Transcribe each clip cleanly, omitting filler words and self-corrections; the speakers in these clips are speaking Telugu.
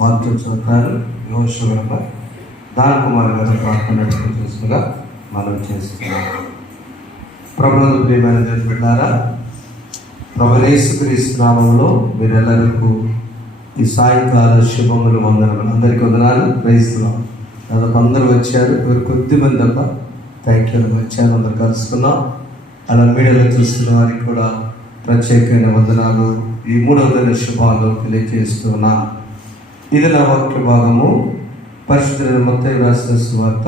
వాక్యం చదువుతారు. యోషువ దాని కుమార్ గారు ప్రార్థన చేసుకుగా మనం చేస్తున్నాం. ప్రభువును ప్రియమైన దేవుని బిడ్డలారా, ప్రభువైన యేసుక్రీస్తు నామములో మీరెల్లరికూ ఈ సాయంకాల శుభములు వందనములు. అందరికీ వందనాలు. Praise the Lord. దాదాపు అందరూ వచ్చారు, ఎవరు కొద్ది మంది తప్ప థ్యాంక్ యూ వచ్చారు. అందరు కలుసుకున్నాం. అలా మీడియాలో చూస్తున్న వారికి కూడా ప్రత్యేకమైన వందనాలు, ఈ 3వ దిన శుభాలు తెలియజేస్తున్నాను. ఇది నా వాక్య భాగము. పరిశుద్ధులైన మత్తయి రాసిన సువార్త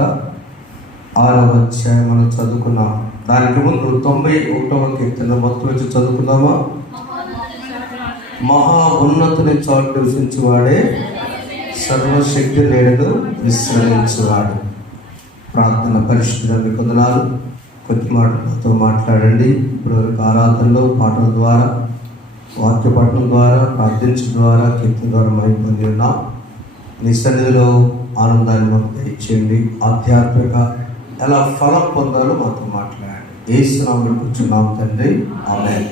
6వ అధ్యాయం మనం చదువుకున్నాం. దానికి ముందు 91వ కీర్తన మొత్తం వచ్చి చదువుకుందామా? మహా ఉన్నతుని చాటు నివసించువాడే సర్వశక్తి నేడు విశ్రమించువాడు. ప్రార్థన. పరిశుద్ధులైన వందనాలు. కొద్ది మాటలతో మాట్లాడండి. ఇప్పుడు ఆరాధనలో పాటల ద్వారా, వాక్య పఠనం ద్వారా, ప్రార్థించడం ద్వారా, కీర్తన ద్వారా మనం పొంది ఉన్నాం. నీ సన్నిధిలో ఆనందాన్ని మాకు దయచేయండి. ఆధ్యాత్మిక ఎలా ఫలం పొందాలో మాతో మాట్లాడండి. యేసు నామములో కూర్చున్నాం తండ్రి, ఆమేన్.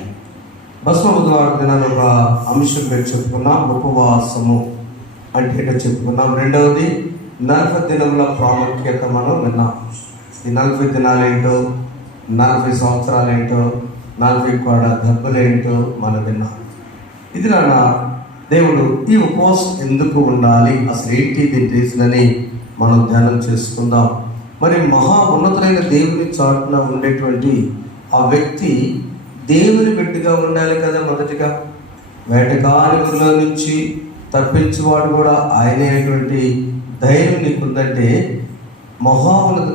బసవ బుధవారం దినాన్ని ఒక అంశం పేరు చెప్పుకున్నాం. ఉపవాసము అంటే ఏంటో చెప్పుకున్నాం. రెండవది 40 దినముల ప్రాముఖ్యత మనం విన్నాం. ఈ 40 దినాలు ఏంటో, 40 సంవత్సరాలు ఏంటో, 40 కూడా గర్భలు ఏంటో మనం విన్నాం. ఇది నాన్న దేవుడు ఈ ఉపవాసం ఎందుకు ఉండాలి, అసలు ఏంటి దీని రీజన్ అని మనం ధ్యానం చేసుకుందాం. మరి మహా ఉన్నతులైన దేవుని చాటున ఉండేటువంటి ఆ వ్యక్తి దేవుని బిడ్డగా ఉండాలి కదా. మొదటిగా వేటగాని ఊరిలో నుంచి తప్పించేవాడు కూడా ఆయనటువంటి ధైర్యం నీకుందంటే, మహా ఉన్నత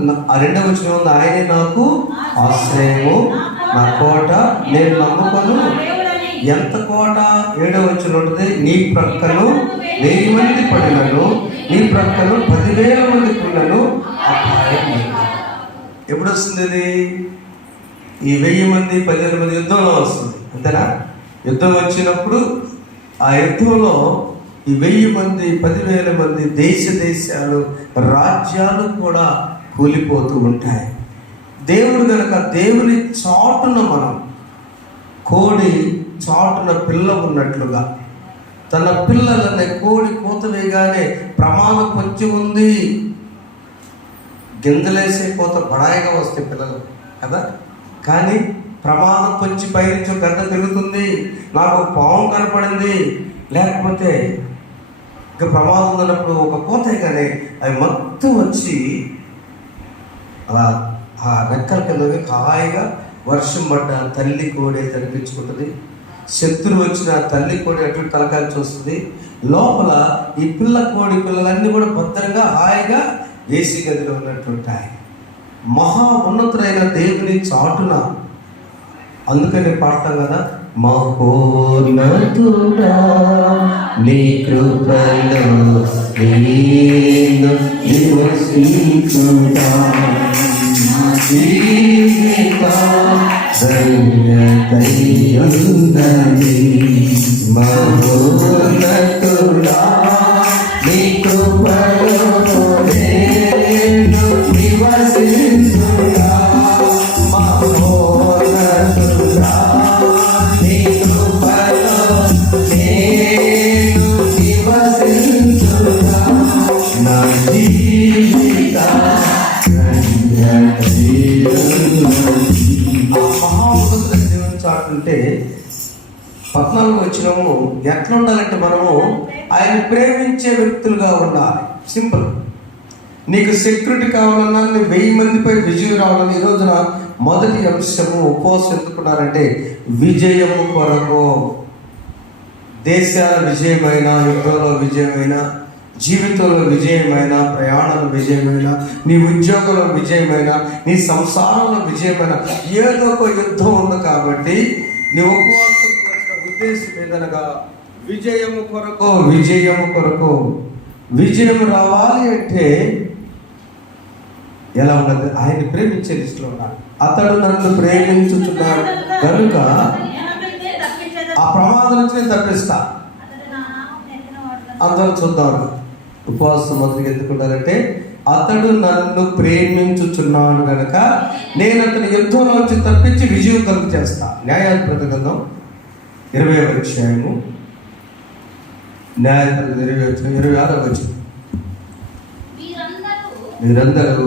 2వ వచనం ఉంది, ఆయనే నాకు ఆశ్రయము, నా కోట, నేను నమ్ముకొను. ఎంత కోట? 7వ వచనం ఉంటుంది, నీ ప్రక్కను 1000 మంది పడినను, నీ ప్రక్కను 10,000 మంది పడినను అపాయం లేదు. ఎప్పుడు వస్తుంది ఇది? ఈ 1000 మంది 10,000 మంది యుద్ధంలో వస్తుంది, అంతేనా? యుద్ధం వచ్చినప్పుడు ఆ యుద్ధంలో ఈ 1000 మంది 10,000 మంది దేశాలు రాజ్యాలు కూడా కూలిపోతూ ఉంటాయి. దేవుడు కనుక దేవుని చాటున మనం కోడి చాటున పిల్ల ఉన్నట్లుగా తన పిల్లలని కోడి కూత వేయగానే ప్రమాదం పొంచి ఉంది. గింజలేసే కోత బడాయిగా వస్తాయి పిల్లలు కదా, కానీ ప్రమాదం పొంచి పైనుంచి గద్ద తిరుగుతుంది, నాకు పాము కనపడింది, లేకపోతే ఇంకా ప్రమాదం ఉన్నప్పుడు ఒక కోత కానీ అవి మొత్తం వచ్చి అలా ఆ రెక్కల కింద హాయిగా వర్షం పడ్డ తల్లి కోడి కనిపించుకుంటుంది. శత్రువు వచ్చిన తల్లి కోడి అటు తలకాయ చూస్తుంది. లోపల ఈ పిల్ల కోడి పిల్లలన్నీ కూడా భద్రంగా హాయిగా ఏసీ గదిలో ఉన్నట్టుంటాయి. మహా ఉన్నతుడైన దేవుని చాటున. అందుకని పాడతాం కదా, మహోన్నతుడా నీ కృపలో నేను నివసించుతా, నా జీవిత ధన్యతయున్నది. మహోన్నతుడా నీ కృపలో నేను నివసించుతా, మహోన్నతుడా నీ కృపలో నేను నివసించుతా, నా జీవిత దేవుని చాటుంటే 14 వచ్చినము ఎట్లా ఉండాలంటే, మనము ఆయన ప్రేమించే వ్యక్తులుగా ఉండాలి. సింపుల్. నీకు సెక్యూరిటీ కావాలన్నా, నీ 1000 మందిపై విజయం రావాలని. ఈ రోజున మొదటి అంశము ఉపవాసం ఎందుకున్నారంటే, విజయము కొరకు. దేశాల విజయమైన, యుద్ధంలో విజయమైన, జీవితంలో విజయమైన, ప్రయాణంలో విజయమైన, నీ ఉద్యోగంలో విజయమైన, నీ సంసారంలో విజయమైన, ఏదో ఒక యుద్ధం ఉంది. కాబట్టి నీ ఉపవాసం ఉద్దేశం ఏదనగా విజయము కొరకు. విజయము కొరకు విజయం రావాలి అంటే ఎలా ఉన్నది? ఆయన ప్రేమించే లిస్టులో ఉన్నాడు. అతడు నన్ను ప్రేమించుచున్నాడు కనుక ఆ ప్రమాదం నుంచి నేను తప్పిస్తా. అందరూ చూద్దాం. ఉపవాసం మొదటిగా ఎందుకుంటారంటే, అతడు నన్ను ప్రేమించుచున్నాడు కనుక నేను అతని యుద్ధంలో నుంచి తప్పించి విజయం కలుగు చేస్తా. న్యాయాధిపతి గ్రంథం 20వ అధ్యాయము న్యాయపరులు 26వ వచనం. మీరందరూ మీరందరూ